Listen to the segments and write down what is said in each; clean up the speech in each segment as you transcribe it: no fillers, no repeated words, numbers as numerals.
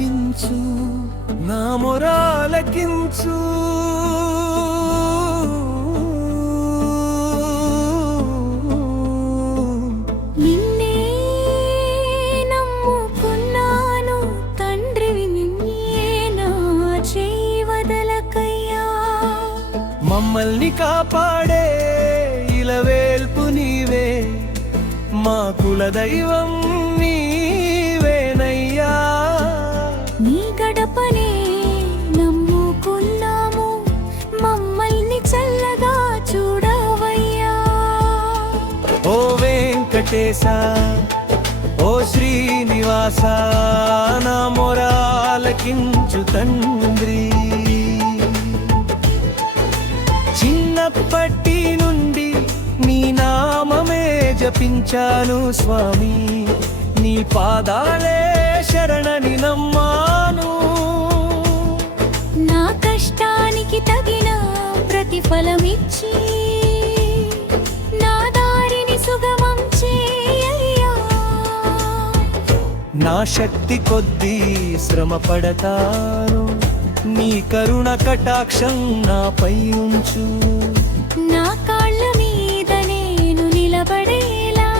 ఆలకించు, నా మొరాలకించు. నిన్నే నమ్ముకున్నాను తండ్రివి, నిన్నే నా చేయి వదలకయ్యా. మమ్మల్ని కాపాడే ఇలవేల్పు నీవే, మా కులదైవం నీవేనయ్యా. నీ గడపనే నమ్ముకున్నాము, మమ్మల్ని చల్లగా చూడవయ్యా. ఓ వెంకటేశ, ఓ శ్రీనివాస, నా మొరాలకించు తండ్రి. చిన్నప్పటి నుండి నీ నామమే జపించాను స్వామి, నీ పాదాలే శరణని నమ్మాను. నా కష్టానికి తగిన ప్రతిఫలమిచ్చి నా దారిని సుగమం చేయయ్యా. నా శక్తి కొద్దీ శ్రమ పడతాను, నీ కరుణ కటాక్షం నాపై ఉంచు. నా కాళ్ళ మీద నేను నిలబడేలా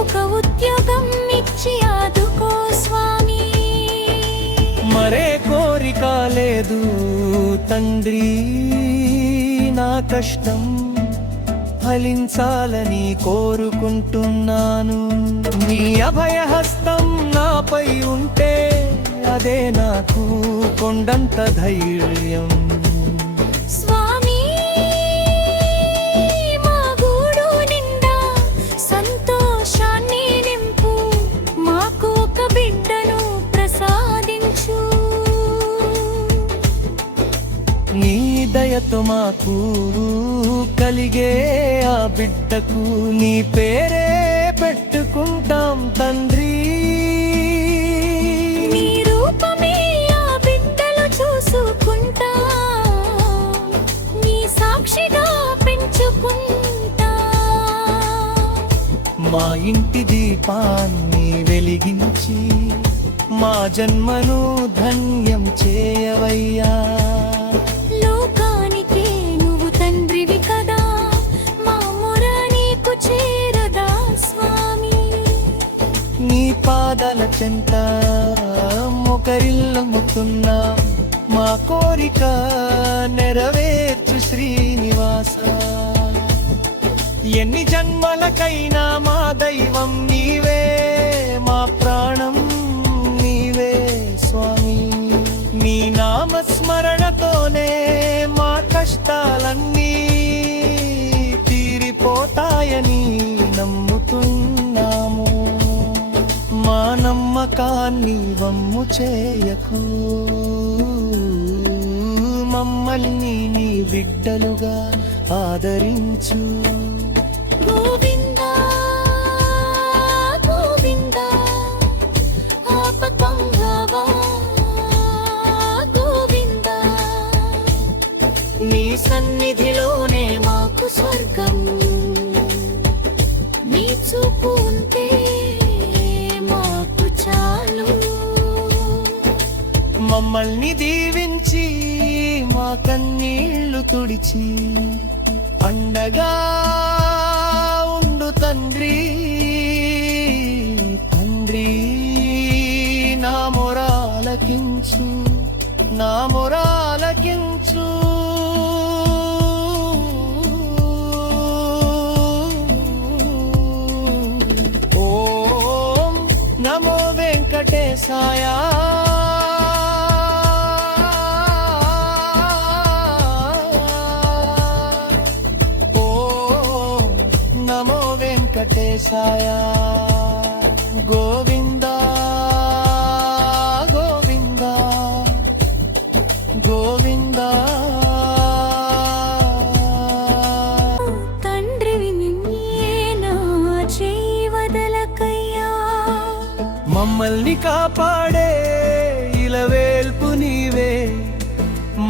ఒక ఉద్యోగం ఇచ్చి ఆదుకో స్వామి. మరే కోరిక లేదు తండ్రి, నా కష్టం ఫలించాలని కోరుకుంటున్నాను. నీ అభయహస్తం నాపై ఉంటే అదే నాకు కొండంత ధైర్యం. స్వామి, మా గూడు నిండా సంతోషాన్ని నింపు, మాకు ఒక బిడ్డను ప్రసాదించు. నీ దయతో మాకు కలిగే ఆ బిడ్డకు నీ పేరే పెట్టుకుంటాం తండ్రి. నీ రూపమే ఆ బిడ్డలు చూసుకుంటా, నీ సాక్షిగా పెంచుకుంటా. మా ఇంటి దీపాన్ని వెలిగించి మా జన్మను ధన్యం చేయవయ్యా. లోకానికే నువ్వు తండ్రివి కదా, మా మొర నీకు చేరదా స్వామి. నీ పాదాల చెంత మొకరిల్లుతున్నా, మా కోరిక నెరవేర్చు శ్రీనివాస. ఎన్ని జన్మలకైనా మా దైవం నీవే, మా ప్రాణం నీవే స్వామి. నీ నామస్మరణతోనే మా కష్టాలన్నీ తీరిపోతాయని నమ్ముతున్నాము. మా నమ్మకాన్ని వమ్ము చేయకు, మమ్మల్ని నీ బిడ్డలుగా ఆదరించు. గోవిందా గోవిందా ఆపతంగవా గోవిందా, నీ సన్నిధిలోనే మాకు స్వర్గం. నీ చూపు ఉంటే మాకు చాలు. మమ్మల్ని దీవించి మా కన్నీళ్లు తుడిచి అండగా ఉండు తండ్రి. తండ్రి, నా మొరాలకించు, నా మొరాలకించు. ఓం నమో వెంకటేశాయ. నమో వెంకటేశాయ. గోవిందా గోవిందా గోవిందా. తండ్రివి, నిన్నే నా చేయి వదలకయ్యా. మమ్మల్ని కాపాడే ఇలవేల్పు నీవే,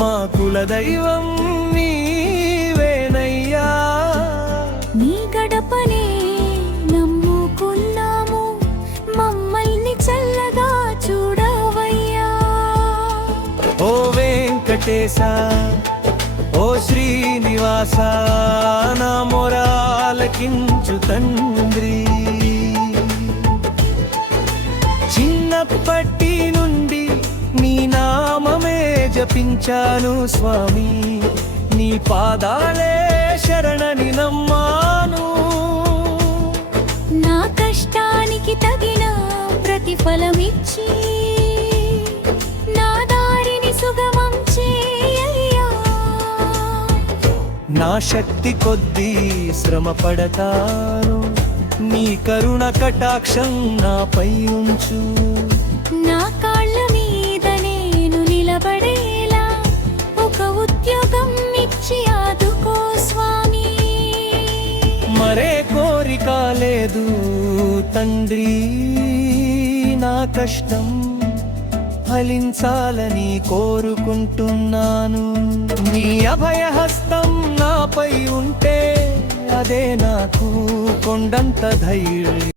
మా కులదైవం నీవేనయ్యా. నీ గడపనే నమ్ముకున్నాము, మమ్మల్ని చల్లగా చూడవయ్యా. వెంకటేశ ఓ శ్రీనివాస నా మొరాలకించు తండ్రి చిన్నప్పటి నుండి నీ నామమే జపించాను స్వామి నీ పాదాలే శరణని నమ్మాను నా కష్టానికి తగిన ప్రతిఫలమిచ్చి నా దారిని సుగమం చేయయ్యా నా శక్తి కొద్దీ శ్రమ పడతాను నీ కరుణ కటాక్షం నాపై ఉంచు నా కాళ్ళ మీద నేను నిలబడేలా ఒక ఉద్యోగం ఇచ్చి ఆదుకో స్వామి మరే కోరిక లేదు తండ్రి నా కష్టం ఫలించాలని కోరుకుంటున్నాను నీ అభయహస్తం నాపై ఉంటే అదే నాకు కొండంత ధైర్యం